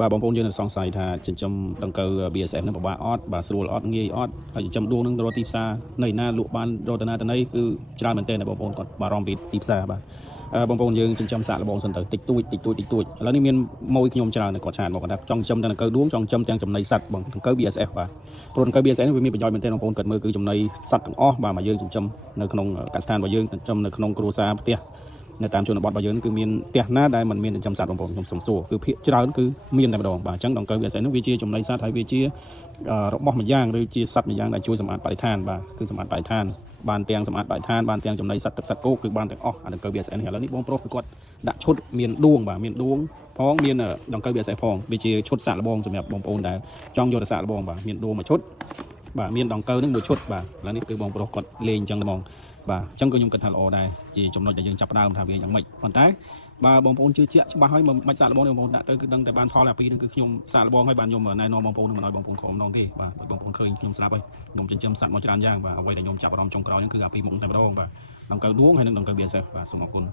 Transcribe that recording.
បាទបងប្អូនយើងនឹងសង្ស័យថាចិញ្ចឹមដង្កូវ BSF នឹងពិបាកអត់បាទស្រួលអត់ងាយអត់ហើយចិញ្ចឹមដួងនឹងរកទីផ្សារនៅណាលក់បានរកទៅណាទៅណីគឺច្រើនមែនទែនបងប្អូនគាត់បារម្ភពីទីផ្សារបាទបងប្អូនយើងចិញ្ចឹមសាកល្បងសិនទៅតិចតួចឥឡូវនេះមានម៉ួយខ្ញុំច្រើនគាត់ឆាតមកគាត់ថាចង់ចិញ្ចឹមទាំងដង្កូវដួងចង់ចិញ្ចឹមទាំងចំណីសត្វបងដង្កូវ BSF បាទព្រោះដង្កូវ BSF នេះវាមានប្រយោជន៍មែនទែនបងប្អូនគាត់មើលគឺចំណីសត្វទាំងអស់បាទមកយើងចិញ្ចឹមនៅក្នុងកសិដ្ឋានរបស់យើងចិញ្ចឹមនៅក្នុងគ្រួសារផ្ទះនៅតាមជនបទរបស់យើងគឺមានផ្ទះណាដែលមិនមានចិញ្ចឹមសត្វបងប្អូនខ្ញុំសូមសួរគឺភាគច្រើនគឺមានតែម្ដងបាទអញ្ចឹងដង្កូវវាអាស្រ័យនោះវាជាចំណីសត្វហើយវាជារបស់មួយយ៉ាងឬជាសត្វមួយយ៉ាងដែលជួយសម្អាតបរិស្ថានបាទគឺសម្អាតបរិស្ថានបានទាំងសម្អាតបរិស្ថានបានទាំងចំណីសត្វទឹកសត្វគោគឺបានទាំងអស់អាដង្កូវ BSN នេះឥឡូវនេះបងប្រុសគឺគាត់ដាក់ឈុតមានដួងបាទមានដួងផងមានដង្កូវ BSN ផងវាជាឈុតសាកល្បងសម្រាប់បងប្អូនដែលចង់យកទៅសាកល្បងបាទមានដួងមួយឈុតបាទមានដង្កូវនឹងមួយឈុតបាទឥឡូវនេះគឺបងប្រុសគាត់លេងអញ្ចឹងតែហ្មងបាទអញ្ចឹងក៏ខ្ញុំគិតថាល្អដែរជាចំណុចដែលយើងចាប់ផ្ដើមថាវាយ៉ាងម៉េចប៉ុន្តែបើបងប្អូនជឿជាក់ច្បាស់ហើយមិនសាកល្បងទេបងប្អូនដាក់ទៅគឺដឹងតែបានផលអាពីរនឹងគឺខ្ញុំសាកល្បងហើយបានខ្ញុំណែនាំបងប្អូននឹងមិនឲ្យបងប្អូនក្រម្ដងទេបាទបងប្អូនឃើញខ្ញុំស្រាប់ហើយខ្ញុំចិញ្ចឹមសត្វមកច្រើនយ៉ាងបាទអ្វីដែលខ្ញុំចាប់អារម្មណ៍ចុងក្រោយហ្នឹងគឺអាពីរមុខតែម្ដងបាទដង្កូវដួងហើយនិងដង្កូវ BSF បាទសូមអរគុណ